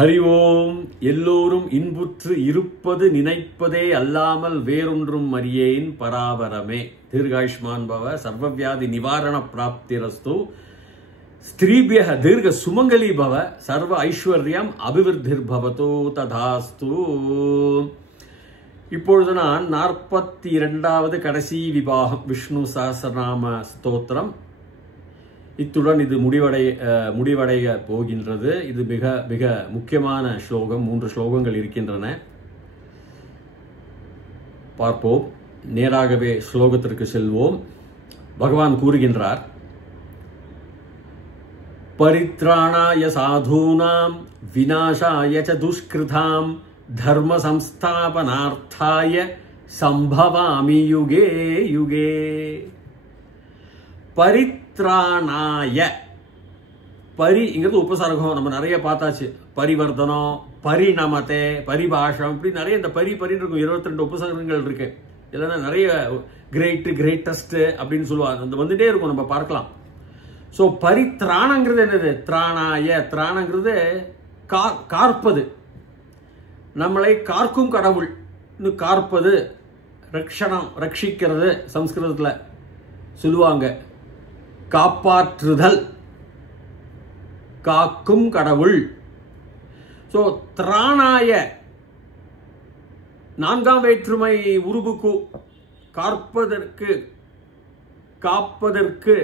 ஹரி ஓம். எல்லோரும் இன்புற்று இருப்பது நினைப்பதே அல்லாமல் வேறொன்றும் அறியேன் பராபரமே. தீர்காயுஷ்மான் பவ, சர்வவியாதி நிவாரண பிராப்திரஸ்து, ஸ்திரீபிய தீர்க சுமங்கலி பவ, சர்வ ஐஸ்வர்யம் அபிவிருத்திர் பவதோ ததாஸ்து. இப்பொழுது நான் 42வது கடைசி விபாகம் விஷ்ணு சஹஸ்ரநாம ஸ்தோத்திரம். இத்துடன் இது முடிவடைய போகின்றது. இது மிக மிக முக்கியமான ஸ்லோகம். 3 ஸ்லோகங்கள் இருக்கின்றன. பார்ப்போம். நேராகவே ஸ்லோகத்திற்கு செல்வோம். பகவான் கூறுகின்றார், பரித்ராணாய சாதூனாம் விநாசாய ச துஷ்கிருதாம் தர்ம சம்ஸ்தாபனார்த்தாய சம்பவாமி யுகே யுகே. பரித்ராணாய, பரிங்கிறது உபசர்க்கம். நம்ம நிறைய பார்த்தாச்சு. பரிவர்த்தனம், பரிணமத்தை, பரிபாஷம், இப்படி நிறைய இந்த பரின்னு இருக்கும். 22 உபசர்க்கங்கள் இருக்கு. இதெல்லாம் நிறைய கிரேட்டஸ்ட் அப்படின்னு சொல்லுவாங்க. அந்த வந்துட்டே இருக்கும், நம்ம பார்க்கலாம். ஸோ பரித்ராணங்கிறது என்னது? திராணாய, திராணங்கிறது காற்பது, நம்மளை காக்கும் கடவுள். காற்பது, ரக்ஷணம், ரட்சிக்கிறது சம்ஸ்கிருதத்தில் சொல்லுவாங்க. காப்பாற்றுதல், காக்கும் கடவுள். சோ திராணாய, 4ஆம் வேற்றுமை உருபுக்கு, காப்பதற்கு, காப்பதற்கு,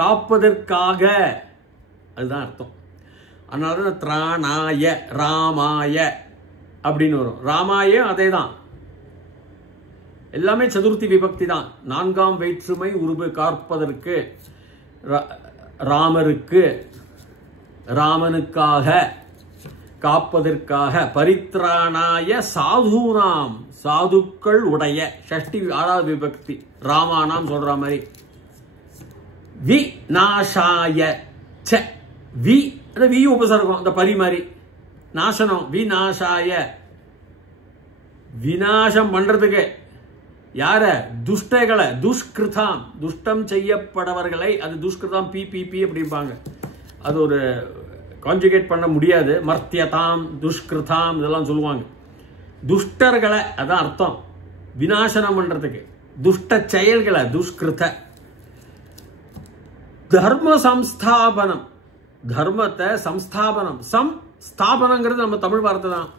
காப்பதற்காக, அதுதான் அர்த்தம். அதனால திராணாய, ராமாய அப்படின்னு வரும். ராமாய அதேதான், எல்லாமே சதுர்த்தி விபக்தி தான். 4ஆம் வேற்றுமை உருபு. காப்பதற்கு, ராமருக்கு, ராமனுக்காக, காப்பதற்காக. பரித்ராணாய சாதுனாம், சாதுக்கள் உடைய. ஷஷ்டி 6வது விபக்தி. ராமானாம் சொல்ற மாதிரி. விநாசாய ச, வி வி உபசர்க்கம், அந்த பரி மாதிரி. நாசனம், விநாசாய, விநாசம் பண்றதுக்கு. யார? துஷ்டைகளை, துஷ்கிருதாம், துஷ்டம் செய்யப்படவர்களை. அது துஷ்கிருதாம், பிபிபி அப்படிம்பாங்க. அது ஒரு கான்ஜுகேட் பண்ண முடியாது. மர்த்தியதாம், துஷ்கிருதாம் இதெல்லாம் சொல்லுவாங்க. துஷ்டர்களை, அதான் அர்த்தம். விநாசனம் பண்றதுக்கு. துஷ்ட செயல்களை, துஷ்கிருத. தர்ம சம்ஸ்தாபனம், தர்மத்தை சம்ஸ்தாபனம். ஸ்தாபனங்கிறது நம்ம தமிழ் வார்த்தை தான்.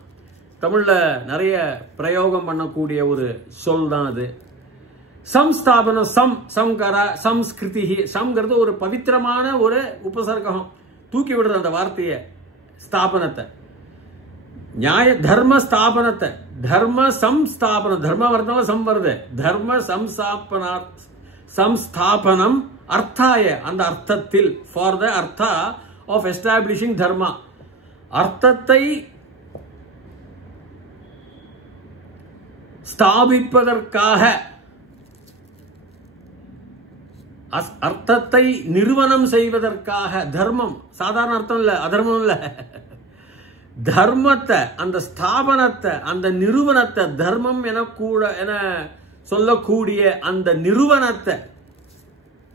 தமிழ்ல நிறைய பிரயோகம் பண்ணக்கூடிய ஒரு சொல் தான் அது. சம்ஸ்தாபனம், சம்கர, சம்ஸ்கிருதி. சம்ங்கிறது ஒரு பவித்திரமான ஒரு உபசர்க்கம். தூக்கி விடுறது அந்த வார்த்தையை, ஸ்தாபனத்தை. நியாய தர்ம ஸ்தாபனத்தை, தர்ம சம்ஸ்தாபனம். தர்ம வர்த்தனால சம் வருது. தர்ம சம்ஸ்தாபனம் அர்த்தாய, அந்த அர்த்தத்தில். ஃபார் த அர்த்தா ஆஃப் எஸ்டாப்ளிஷிங் தர்மா, அர்த்தத்தை ஸ்தாபிப்பதற்காக, அர்த்தத்தை நிறுவனம் செய்வதற்காக. தர்மம் சாதாரண அர்த்தம் இல்ல, அதர்மம் இல்ல. தர்மத்தை, அந்த ஸ்தாபனத்தை, அந்த நிறுவனத்தை, தர்மம் என சொல்லக்கூடிய அந்த நிறுவனத்தை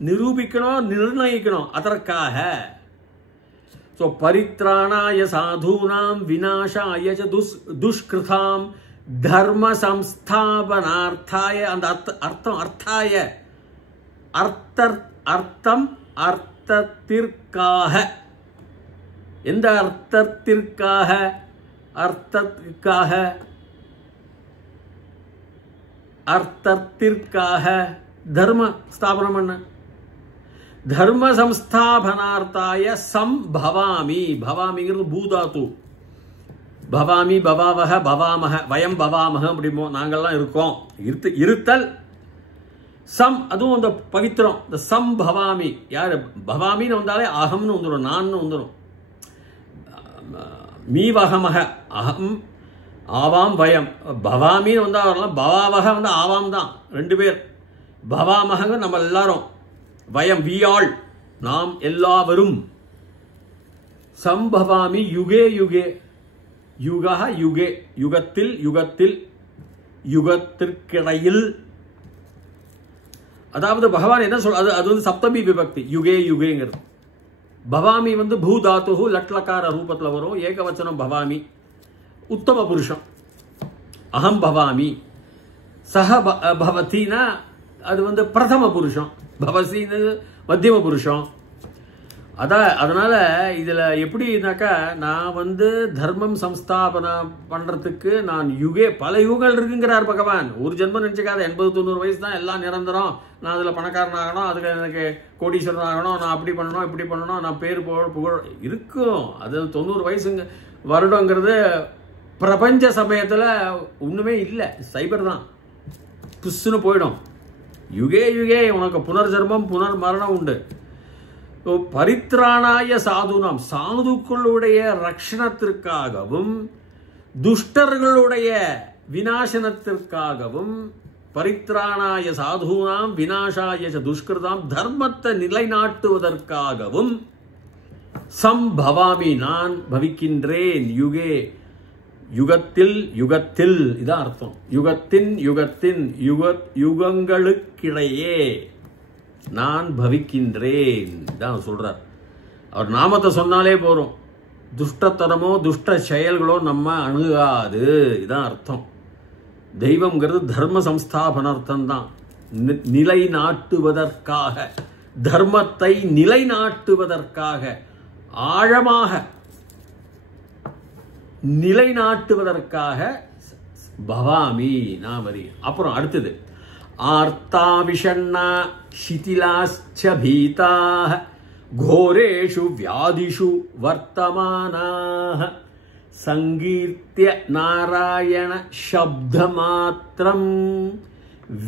நிரூபிக்கணும், நிர்ணயிக்கணும். அதற்காக. சோ பரித்ராணாய சாதூனாம் விநாசாய ச துஷ்கிருதாம் தர்ம சம்ஸ்தாபனார்த்தாய, அந்த அர்த்தம், அர்த்தாய, அர்த்தம், அர்த்தத்திற்காக. எந்த அர்த்தத்திற்காக? அர்த்தத்திற்காக, அர்த்தத்திற்காக தர்ம ஸ்தாபனம் பண்ண. தர்ம சம்ஸ்தாபனார்த்தாய சம்பவாமி. பவாமிங்கிறது பூதாத்து. பவாமி, பவாவக, பவாமக, வயம் பவாமக அப்படிமோ நாங்கள்லாம் இருக்கோம். இருத்தல். சம், அதுவும் அந்த பவித்திரம். இந்த சம்பவாமி, யாரு? பவாமின்னு வந்தாலே அகம்னு வந்துடும், நான் வந்துடும். மீவகமக, அகம், ஆவாம், வயம். பவாமின்னு வந்தா வரலாம். பவாவக வந்து ஆவாம் தான், 2 பேர். பவாமக நம்ம எல்லாரும். வயம், வி ஆல், நாம் எல்லாவரும். சம்பவாமி யுகே யுகே. யுக, யுகே, யுகத்தில், யுகத்தில், யுகத்திற்கிடையில். அதாவது பகவான் என்ன சொல், அது வந்து சப்தமி விபக்தி. யுகே யுகேங்கிறது. பவாமி வந்து பூதாத்து லட்லக்கார ரூபத்தில் வரும். ஏகவச்சனம் பவாமி. உத்தம புருஷம். அகம் பவாமி. சஹ பவதினா அது வந்து பிரதம புருஷம். பவசின்னு மத்தியம புருஷம். அதனால இதுல எப்படின்னாக்கா, நான் வந்து தர்மம் சம்ஸ்தாபனம் பண்றதுக்கு நான் பல யுகங்கள் இருக்குங்கிறார் பகவான். ஒரு ஜென்மம் நினைச்சுக்காத. 80-90 வயசு தான் எல்லாம் நிரந்தரம். நான் அதுல பணக்காரன் ஆகணும், அதுக்கு எனக்கு கோடீஸ்வரன் ஆகணும், நான் அப்படி பண்ணணும் இப்படி பண்ணணும், நான் பேர் புகழ் இருக்கும். அது 90 வயசுங்க வருடங்கிறது பிரபஞ்ச சமயத்துல ஒண்ணுமே இல்லை. சைபர் தான். புஷ்னு போயிடும். யுகே உனக்கு புனர்ஜென்மம் புனர் மரணம் உண்டு. பரித்ராணாய சாதுனாம், சாதுக்களுடைய ரட்சணத்திற்காகவும் துஷ்டர்களுடைய விநாசனத்திற்காகவும், பரித்ராணாய சாதுனாம் விநாசாய துஷ்கிருதாம், தர்மத்தை நிலைநாட்டுவதற்காகவும் சம்பவாமி, நான் பவிக்கின்றேன். யுகத்தில் இதான் அர்த்தம். யுகத்தின் யுகங்களுக்கிடையே நான் பவிக்கின்றேன் தான் சொல்றார். அவர் நாமத்தை சொன்னாலே போறோம். துஷ்டத்தனமோ துஷ்ட செயல்களோ நம்ம அணுகாது. இதான் அர்த்தம். தெய்வம்ங்கிறது தர்ம சம்ஸ்தாபனார்த்தம் தான். நிலைநாட்டுவதற்காக, தர்மத்தை நிலைநாட்டுவதற்காக, ஆழமாக நிலைநாட்டுவதற்காக பவாமி நான் வரி. அப்புறம் அடுத்தது ஆர்த்தா விஷண்ணா சிதிலாஸ்ச பீதாः கோரேஷு வியாதிஷு வர்த்தமானாः சங்கீர்த்திய நாராயண சப்தமாத்ரம்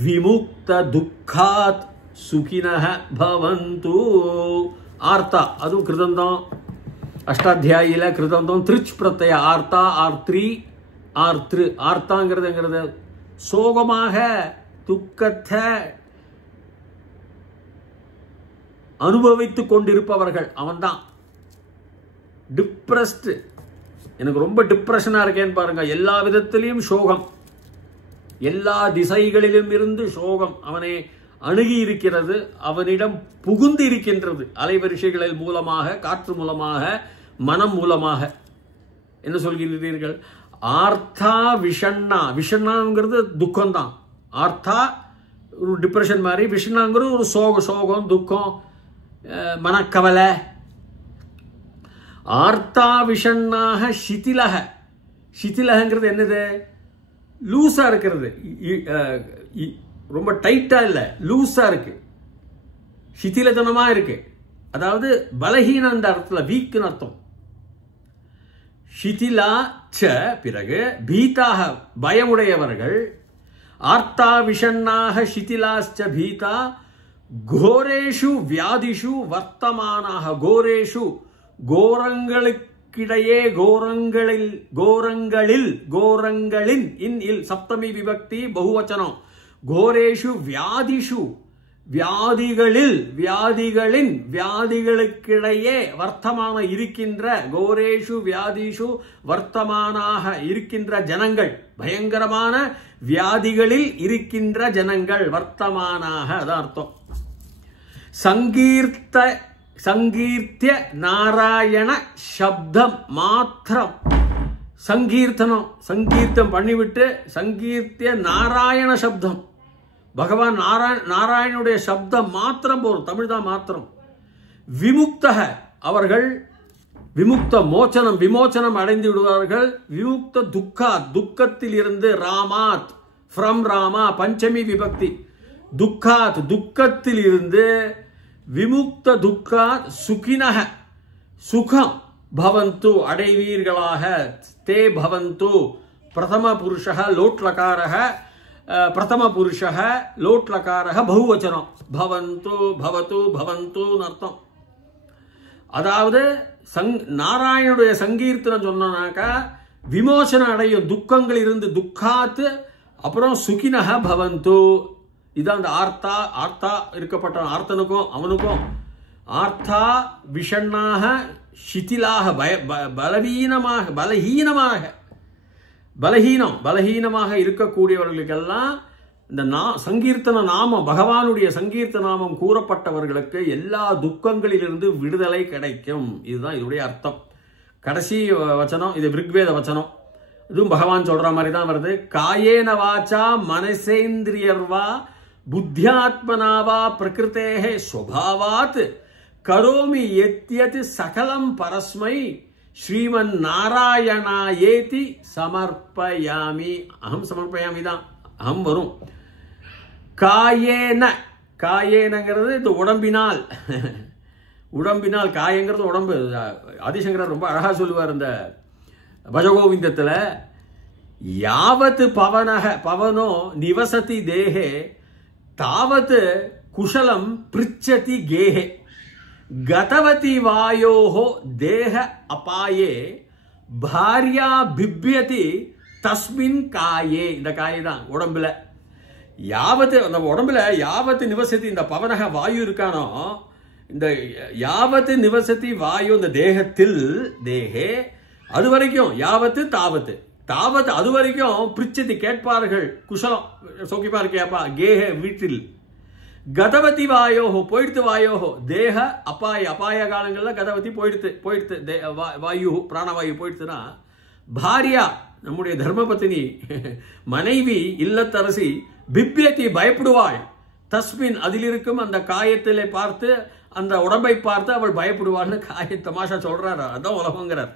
விமுக்த துக்காத் சுகினः பவந்து. ஆர்த்தா அதுவும் கிருதந்தம். அஷ்டாத்தியாயில கிருதந்தம் திருச் பிரத்ய. ஆர்த்தா ஆர்த்ரி ஆர்த்ரு. ஆர்த்தாங்கிறது சோகமாக துக்கத்தை அனுபவித்துக் கொண்டிருப்பவர்கள். அவன்தான் டிப்ரெஸ்ட். எனக்கு ரொம்ப டிப்ரெஷனா இருக்கேன்னு பாருங்க. எல்லா விதத்திலையும் சோகம், எல்லா திசைகளிலும் இருந்து சோகம் அவனை அணுகி இருக்கிறது, அவனிடம் புகுந்து இருக்கின்றது. அலைவரிசைகளில் மூலமாக, காற்று மூலமாக, மனம் மூலமாக. என்ன சொல்கிறீர்கள்? ஆர்த்தா விஷண்ணா. விஷண்ணாங்கிறது துக்கம்தான். ஆர்த்தா ஒரு டிப்ரெஷன் மாதிரி, விஷண்ணாங்கிறது ஒரு சோகம், துக்கம், மனக்கவலை. ஆர்த்தா விஷண்ணாக சிதிலக. சிதிலகங்கிறது என்னது? லூஸா இருக்கிறது. ரொம்ப டைட்டா இல்ல, லூஸா இருக்கு, சிதிலதனமா இருக்கு. அதாவது பலஹீன அர்த்தத்துல, வீக்குன்னு அர்த்தம். சிதிலா ச பிறகு பீதாக பயமுடையவர்கள். ஆர்த்தா விஷண்ணாக சிதிலாச்ச பீதா கோரேஷு வியாதிஷு வர்த்தமானாக. கோரேஷு கோரங்களுக்கிடையே, கோரங்களின் இன் இல் சப்தமி விபக்தி பகுவச்சனம். கோரேஷு வியாதிஷு வியாதிகளுக்கிடையே வர்த்தமான இருக்கின்ற, கோரேஷு வியாதிஷு வர்த்தமானாக இருக்கின்ற ஜனங்கள், பயங்கரமான வியாதிகளில் இருக்கின்ற ஜனங்கள், வர்த்தமானாக அதான் அர்த்தம். சங்கீர்த்திய நாராயண சப்தம் மாத்திரம். சங்கீர்த்தம் பண்ணிவிட்டு சங்கீர்த்திய நாராயண சப்தம், பகவான் நாராயணனுடைய சப்தம் மாத்திரம் போரும். தமிழ் தான் மாத்திரம். விமுக்தக அவர்கள் விமோச்சனம் அடைந்து விடுவார்கள். விமுக்த துக்கத்தில் இருந்து, ராமாத் ஃப்ரம் ராமா பஞ்சமி விபக்தி. துக்கத்தில் இருந்து, விமுக்த துக்காத் சுகினக சுகம் பவந்து அடைவீர்களாக. தே பவந்து பிரதம புருஷः லோட்லகாரः, பிரதம புருஷः லோட்லகாரः பகுவச்சனம். பவந்து பவது பவந்து அர்த்தம். அதாவது நாராயணுடைய சங்கீர்த்தனம் சொன்னாக்கா விமோசனம் அடையும் துக்கங்கள் இருந்து. துக்காத்து அப்புறம் சுகினக பவந்து. இதான் அந்த ஆர்த்தா இருக்கப்பட்ட ஆர்த்தனுக்கும் அவனுக்கும். ஆர்த்தா விஷண்ணாக சிதிலாக பலஹீனமாக இருக்கக்கூடியவர்களுக்கெல்லாம் இந்த சங்கீர்த்தன நாமம், பகவானுடைய சங்கீர்த்தன நாமம் கூறப்பட்டவர்களுக்கு எல்லா துக்கங்களிலிருந்து விடுதலை கிடைக்கும். இதுதான் இதோடைய அர்த்தம். கடைசி வச்சனம் இது ரிக்வேத வச்சனம். இதுவும் பகவான் சொல்ற மாதிரி தான் வருது. காயேன வாச்சா மனசேந்திரியர்வா புத்தியாத்மனாவா பிரகிருதேஹே ஸ்வபாவாத் கரோமி யத்யத் சகலம் பரஸ்மை ஸ்ரீமன் நாராயணாயேதி சமர்ப்பயாமி. அகம் சமர்ப்பயாமி தான் அகம் வரும். காயேன, காயேனங்கிறது இந்த உடம்பினால், உடம்பினால் காயங்கிறது உடம்பு. ஆதிசங்கரர் ரொம்ப அழகா சொல்லுவார் இந்த பஜகோவிந்தத்துல. யாவத் பவனோ நிவசதி தேஹே தாவத் குஷலம் பிருச்சதி கேஹே கதவதி வாயோஹோ தேஹ அபாயே பாரியா பிப்யதி தஸ்மின் காயே. இந்த காயை தான் உடம்புல யாவத்து, அந்த உடம்புல யாவத்து நிவசதி, இந்த பவனக வாயு இருக்கானோ, இந்த யாவத்து நிவசதி வாயு இந்த தேகத்தில், தேகே அது வரைக்கும், யாவத்து தாவத்து தாவத்து அது வரைக்கும் பிரிச்சதி கேட்பார்கள் குஷலம் சௌக்கியமா இருக்கியாப்பா கேஹே வீட்டில். கதவதி வாயோஹோ போயிடுத்து, வாயோஹோ தேக அபாய, அபாய காலங்கள்ல கதவதி போயிடுத்து வாயு பிராணவாயு போயிடுத்துன்னா பாரியா நம்முடைய தர்மபத்தினி மனைவி இல்லத்தரசி பிப்யதி பயப்படுவாள். தஸ்மின் அதில் இருக்கும் அந்த காயத்திலே பார்த்து, அந்த உடம்பை பார்த்து அவள் பயப்படுவாள்னு காய தமாஷா சொல்றாரு. அதான் உலகங்கிறார்.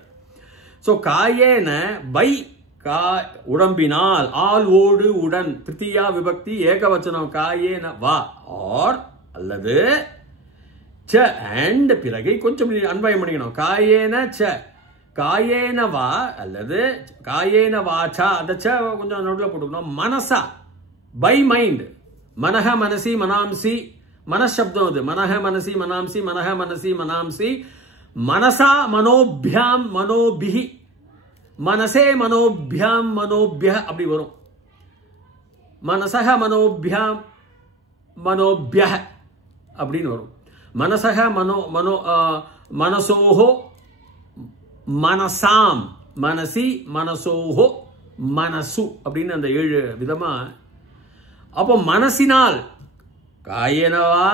சோ காயேன பை உடம்பினால், ஆல் ஓடு உடன், திருத்தியா விபக்தி ஏகவச்சனம், காயேன வா ஆர் அல்லது ச அண்ட் பிறகு கொஞ்சம் அன்வயம் பண்ணிக்கணும். காயேன ச, காயேன வா அல்லது காயேன வாச்சா, அந்த ச கொஞ்சம் நடுவில் போட்டுக்கணும். மனசா பை மைண்ட், மனஹ மனசி மனாம்சி, மனசப்தம் அது. மனஹ மனசி மனாம்சி, மனஹ மனசி மனாம்சி, மனசா மனோபியாம் மனோபிஹி, மனசே மனோபியாம் மனோபிய அப்படி வரும். மனசக மனோபியாம் மனோபிய அப்படின்னு வரும். மனசக மனசோஹோ மனசாம், மனசி மனசோஹோ மனசு அப்படின்னு அந்த 7 விதமா. அப்போ மனசினால் காயனவா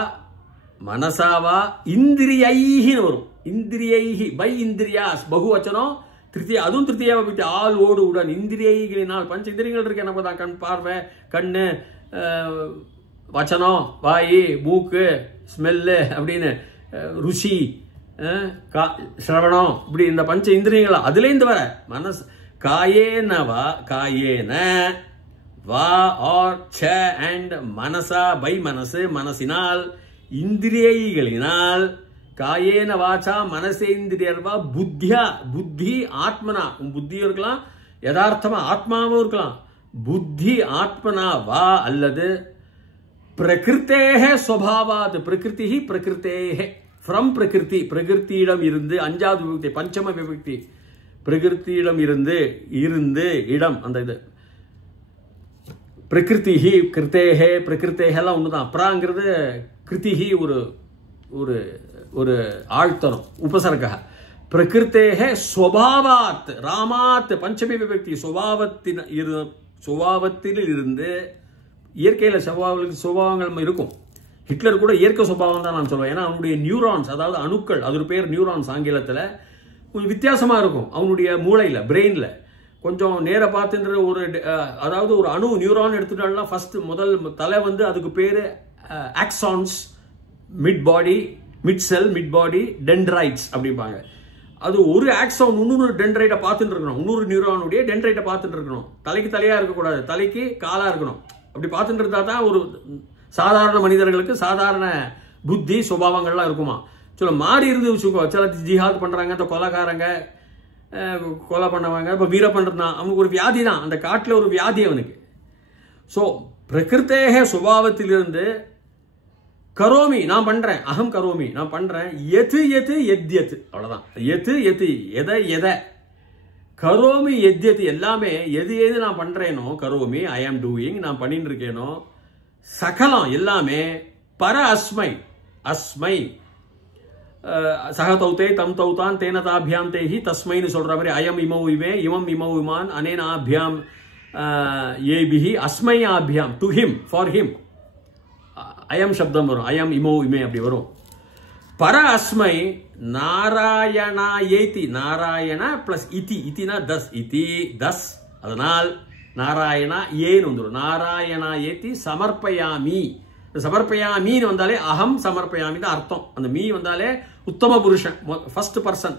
மனசாவா இந்திரியைன்னு வரும். இந்திரியைஹி பை இந்திரியாஸ் பகுவச்சனம் திருத்தியா, அதுவும் திருத்தியா விபக்தி. ஆள் ஓடு உடன் இந்திரியைகளினால், பஞ்ச இந்திரியங்கள் இருக்கு என்ன பார்த்தா, கண் பார்வை, கண்ணு, வச்சனம், வாயி, மூக்கு, ஸ்மெல்லு அப்படின்னு, ருசி, சிரவணம், இப்படி இந்த பஞ்ச இந்திரியங்களா அதுலேருந்து வர மனசு. காயேனவா காயேன வா ஆர் ச அண்ட் மனசா பை மனசு, மனசினால், இந்திரியைகளினால், காயேன வாச்சா மனசேந்திரியர்வா புத்தியா, புத்தி ஆத்மனா, புத்தியும் இருக்கலாம், யதார்த்தமா ஆத்மாவும் இருக்கலாம். புத்தி ஆத்மனா வா அல்லது பிரகிருத்தேஹ ஸ்வபாவாத், பிரகிருதி பிரகிருத்தேஹ ஃப்ரம் பிரகிருதி, பிரகிருத்தியிடம் இருந்து, 5வது விபக்தி பஞ்சம விபக்தி, பிரகிருத்தியிடம் இருந்து, இருந்து இடம், அந்த இது பிரகிருதிஹி கிருத்தேஹே, பிரகிருத்தேஹெல்லாம் ஒண்ணுதான். அப்புறாங்கிறது கிருதிஹி ஒரு ஒரு ஒரு ஆழ்த்தனம் உபசர்க. பிரகிருத்தேஹ ஸ்வபாவாத் ராமாத் பஞ்சமி விபக்தி, சுபாவத்தில் இருந்து. இயற்கையில் சுபாவங்கள் இருக்கும். ஹிட்லர் கூட இயற்கை சுபாவம் தான் நான் சொல்லுவேன். ஏன்னா அவனுடைய நியூரான்ஸ், அதாவது அணுக்கள், அது ஒரு பேர் நியூரான்ஸ் ஆங்கிலத்தில், கொஞ்சம் வித்தியாசமா இருக்கும். அவனுடைய மூளையில், பிரெயின்ல கொஞ்சம் நேர பார்த்துன்ற ஒரு, அதாவது ஒரு அணு நியூரான் எடுத்துட்டோம்னா ஃபர்ஸ்ட் முதல் தலை வந்து அதுக்கு பேரு ஆக்சான்ஸ், மிட் பாடி, மிட் செல், மிட் பாடி, டென்ட்ரைட்ஸ் அப்படிம்பாங்க. அது ஒரு ஆக்சான் இன்னொரு டென்ட்ரைட்டை பார்த்துட்டு இருக்கணும், இன்னொரு நியூரானுடைய டென்ட்ரைட்டை பார்த்துட்டு இருக்கணும். தலைக்கு தலையா இருக்கக்கூடாது, தலைக்கு காலா இருக்கணும். அப்படி பார்த்துட்டு இருந்தா தான் ஒரு சாதாரண மனிதர்களுக்கு சாதாரண புத்தி சுபாவங்கள்லாம் இருக்குமா. சொல்ல மாறி இருந்து வச்சுக்கோ, சில ஜிஹாத் பண்றாங்க, இந்த கொலைக்காரங்க, கொலை பண்ணவங்க, இப்போ வீர பண்றதுனா அவனுக்கு ஒரு வியாதி தான், அந்த காட்டில் ஒரு வியாதி அவனுக்கு. ஸோ பிரகிருத்தேக சுபாவத்திலிருந்து கரோமி நான் பண்றேன், அகம் கரோமி நான் பண்றேன், எது எது எத்யத்து அவ்வளவுதான். எது எது எதை எதை, கரோமி எத்யத்து எல்லாமே எது எது நான் பண்றேனோ, கரோமி ஐ ஆம் டூயிங் நான் பண்ணிட்டு இருக்கேனோ, சகலம் எல்லாமே பர அஸ்மை, அஸ்மை சக தௌத்தே தம் தௌதான் தேன தாபியாம் தேஹி தஸ்மைன்னு சொல்ற மாதிரி, அயம் இமௌ இமே இமம் இமௌ இமான் அனேன ஆபியாம் ஏபிஹி அஸ்மையாபியாம் டு ஹிம் ஃபார் ஹிம் அயம் சப்தம் வரும், அயம் இமோ இமே அப்படி வரும். பர அஸ்மை நாராயணா ஏதி, நாராயண பிளஸ் இதி, இத்தினா தஸ், இதி தஸ், அதனால் நாராயணா ஏன்னு வந்துடும். நாராயணா ஏத்தி சமர்ப்பயாமி. சமர்ப்பயாமின்னு வந்தாலே அகம் சமர்ப்பயாமி தான் அர்த்தம். அந்த மீ வந்தாலே உத்தம புருஷன், ஃபர்ஸ்ட் பர்சன்,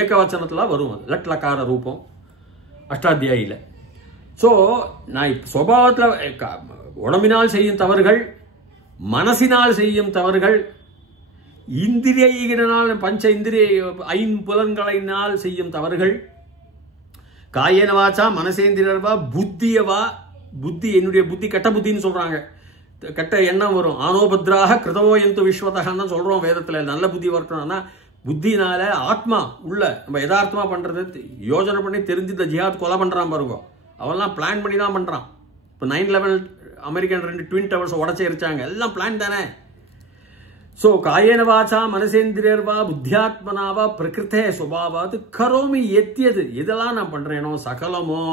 ஏகவச்சனத்துல வரும். அது லட் லக்கார ரூபம் அஷ்டாத்தியாயில. ஸோ நான் சுபாவத்தில் உடம்பினால் செய்யும் தவறுகள், மனசினால் செய்யும் தவறுகள், இந்திரியனால் பஞ்ச இந்திரிய ஐம்புலன்களினால் செய்யும் தவறுகள், காயேன வாச்சா மனசேந்திரவா புத்தியவா, புத்தி என்னுடைய புத்தி கெட்ட புத்தின்னு சொல்றாங்க, கெட்ட எண்ணம் வரும். ஆனோபத்ராக கிருதவோ எந்து விஸ்வதகன்னு சொல்றோம் வேதத்துல. நல்ல புத்தி வரட்டும்னா புத்தினால ஆத்மா உள்ள நம்ம யதார்த்தமா பண்றது யோஜனை பண்ணி தெரிஞ்சு இந்த ஜிஹாத் கொலை பண்றான் பாருங்க, அவெல்லாம் பிளான் பண்ணி தான் பண்றான். இப்போ 9/11 அமெரிக்கன் 2 ட்வின் டவர்ஸ் உடச்சி எரிச்சாங்க, எல்லாம் பிளான் தானே. ஸோ காயேன வாச்சா மனசேந்திரியர்வா புத்தியாத்மனாவா பிரகிருத்தே சுபாவாது கரோமி எத்தியது, இதெல்லாம் நான் பண்றேனோ சகலமோ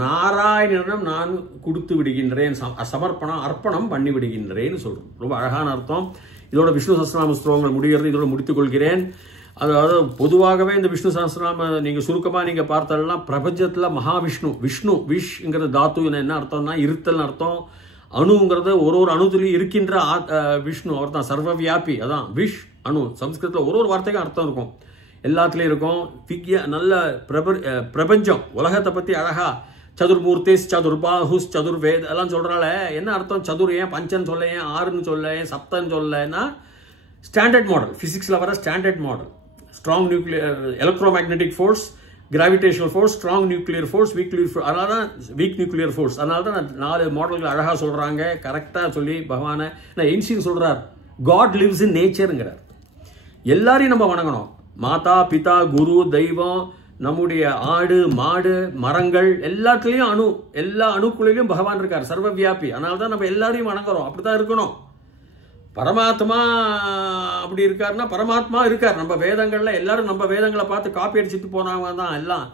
நாராயணனிடம் நான் கொடுத்து விடுகின்றேன், சமர்ப்பணம் அர்ப்பணம் பண்ணி விடுகின்றேன்னு சொல்றோம். ரொம்ப அழகான அர்த்தம். இதோட விஷ்ணு சஹஸ்ரநாம ஸ்லோகங்கள் முடிகிறது, இதோட முடித்துக் கொள்கிறேன். அதாவது பொதுவாகவே இந்த விஷ்ணு சஹஸ்ரநாம நீங்க சுருக்கமா நீங்க பார்த்தா பிரபஞ்சத்துல மகாவிஷ்ணு, விஷ்ணு விஷ் தாத்து என்ன அர்த்தம்னா இருத்தல் அர்த்தம். அணுங்கிறது ஒரு அணுத்துலையும் இருக்கின்ற விஷ்ணு, அவர் தான் சர்வ வியாபி, அதான் விஷ் அணு. சம்ஸ்கிருதத்தில் ஒரு வார்த்தைக்கும் அர்த்தம் இருக்கும், எல்லாத்துலேயும் இருக்கும். நல்ல பிரபஞ்சம் உலகத்தை பற்றி அழகா சதுர்மூர்த்திஸ் சதுர்பாஹுஸ் சதுர்வேத் எல்லாம் சொல்றால. என்ன அர்த்தம்? சதுர் ஏன் பஞ்சன்னு சொல்ல, ஏன் ஆறுன்னு சொல்ல, ஏன் சப்தன்னு சொல்லனா ஸ்டாண்டர்ட் மாடல், பிசிக்ஸ்ல வர standard model. Strong nuclear electro magnetic force, gravitational force, strong nuclear force, week nuclear, அதனால தான் வீக் நியூக்ளியர் ஃபோர்ஸ். அதனால தான் 4 மாடல்கள் அழகா சொல்றாங்க, கரெக்டா சொல்லி பகவானை. எயின்ஸ்டீன் சொல்றார் காட் லிவ்ஸ் இன் நேச்சருங்கிறார். எல்லாரையும் நம்ம வணங்கணும், மாதா பிதா குரு தெய்வம், நம்முடைய ஆடு மாடு மரங்கள் எல்லாத்துலயும் அணு, எல்லா அணுக்குள்ளையும் பகவான் இருக்கார், சர்வ வியாபி. அதனால தான் நம்ம எல்லாரையும் வணங்குறோம், அப்படித்தான் இருக்கணும். பரமாத்மா அப்படி இருக்காருன்னா பரமாத்மா இருக்கார். நம்ம வேதங்கள்ல எல்லாரும் நம்ம வேதங்களை பார்த்து காப்பி அடிச்சுட்டு போனவங்க தான் எல்லாம்.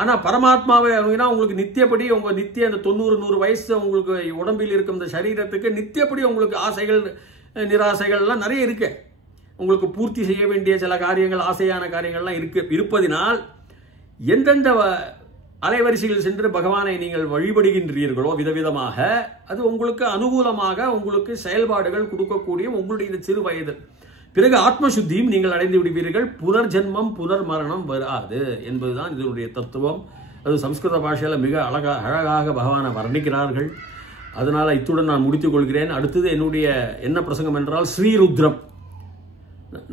ஆனா பரமாத்மாவை உங்களுக்கு நித்தியப்படி உங்க நித்திய அந்த 90-100 வயசு உங்களுக்கு உடம்பில் இருக்கும் இந்த சரீரத்துக்கு நித்தியப்படி உங்களுக்கு ஆசைகள் நிராசைகள் எல்லாம் நிறைய இருக்கு. உங்களுக்கு பூர்த்தி செய்ய வேண்டிய சில காரியங்கள், ஆசையான காரியங்கள்லாம் இருப்பதினால் எந்தெந்த அலைவரிசையில் சென்று பகவானை நீங்கள் வழிபடுகின்றீர்களோ விதவிதமாக, அது உங்களுக்கு அனுகூலமாக உங்களுக்கு செயல்பாடுகள் கொடுக்கக்கூடிய உங்களுடைய சிறு வயது. பிறகு ஆத்மசுத்தியும் நீங்கள் அடைந்து விடுவீர்கள், புனர்ஜென்மம் புனர் மரணம் வராது என்பதுதான் இதனுடைய தத்துவம். அது சம்ஸ்கிருத பாஷையில் மிக அழகாக பகவானை வர்ணிக்கிறார்கள். அதனால இத்துடன் நான் முடித்துக் கொள்கிறேன். அடுத்தது என்னுடைய என்ன பிரசங்கம் என்றால் ஸ்ரீருத்ரம்.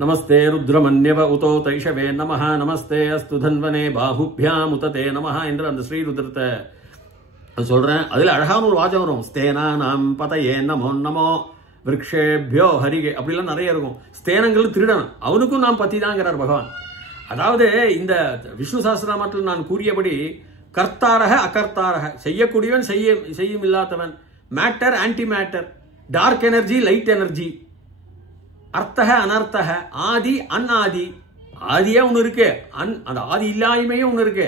நமஸ்தே ருத்ரமன்யவ உதோ தைஷவே நமஹ, நமஸ்தே அஸ்து தன்வனே பாஹுப்யாம் உததே நமஹ என்று அந்த ஸ்ரீருத்ரத்தை சொல்றேன். அதுல அழகான ஒரு வாசகம் வரும், ஸ்தேனா நாம் பதயே நமோ நமோ விருக்ஷேபியோ ஹரிகே, அப்படிலாம் நிறைய இருக்கும். ஸ்தேனங்கள் திருடன், அவனுக்கும் நாம் பத்தி தாங்கிறார் பகவான். அதாவது இந்த விஷ்ணு சஹஸ்ரநாமத்தில் நான் கூறியபடி கர்த்தாரக அகர்த்தாரக, செய்யக்கூடியவன் செய்யும் இல்லாதவன், matter anti matter, dark energy light energy, அர்த்தக அனர்த்தக, ஆதி அன்ஆதி. ஆதியே ஒன்று இருக்கு, அந்த ஆதி இல்லாமையே ஒன்று இருக்கு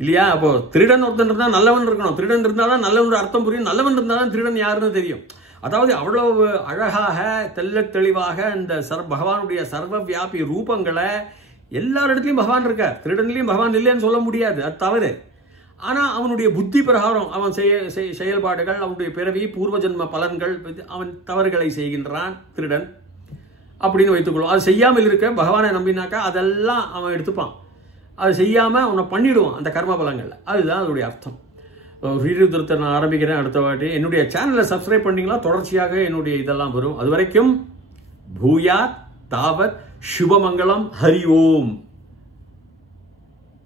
இல்லையா? அப்போ திருடன் ஒருத்தன் இருந்தா நல்லவன் இருக்கணும், திருடன் இருந்தாதான் நல்லவன் அர்த்தம் புரியும், நல்லவன் இருந்தாதான் திருடன் யாருன்னு தெரியும். அதாவது அவ்வளவு அழகாக தெல்ல தெளிவாக இந்த பகவானுடைய சர்வ வியாபி ரூபங்களை எல்லாரிடத்துலையும் பகவான் இருக்கார். திருடன்லையும் பகவான் இல்லைன்னு சொல்ல முடியாது, அது தவறு. ஆனா அவனுடைய புத்தி பிரகாரம் அவன் செயல்பாடுகள், அவனுடைய பிறவி பூர்வ ஜென்ம பலன்கள், அவன் தவறுகளை செய்கின்றான் திருடன் அப்படின்னு வைத்துக்கொள்ளும். அது செய்யாமல் இருக்க பகவானை நம்பினாக்கா அதெல்லாம் அவன் எடுத்துப்பான், அது செய்யாம அவனை பண்ணிடுவான் அந்த கர்ம பலங்கள்ல. அதுதான் அதனுடைய அர்த்தம். ஸ்ரீருத்ரத்தை நான் ஆரம்பிக்கிறேன் அடுத்த வாட்டி. என்னுடைய சேனலை சப்ஸ்கிரைப் பண்ணீங்களா, தொடர்ச்சியாக என்னுடைய இதெல்லாம் வரும். அது வரைக்கும் பூயாத் தாவத் சுபமங்கலம், ஹரி ஓம்.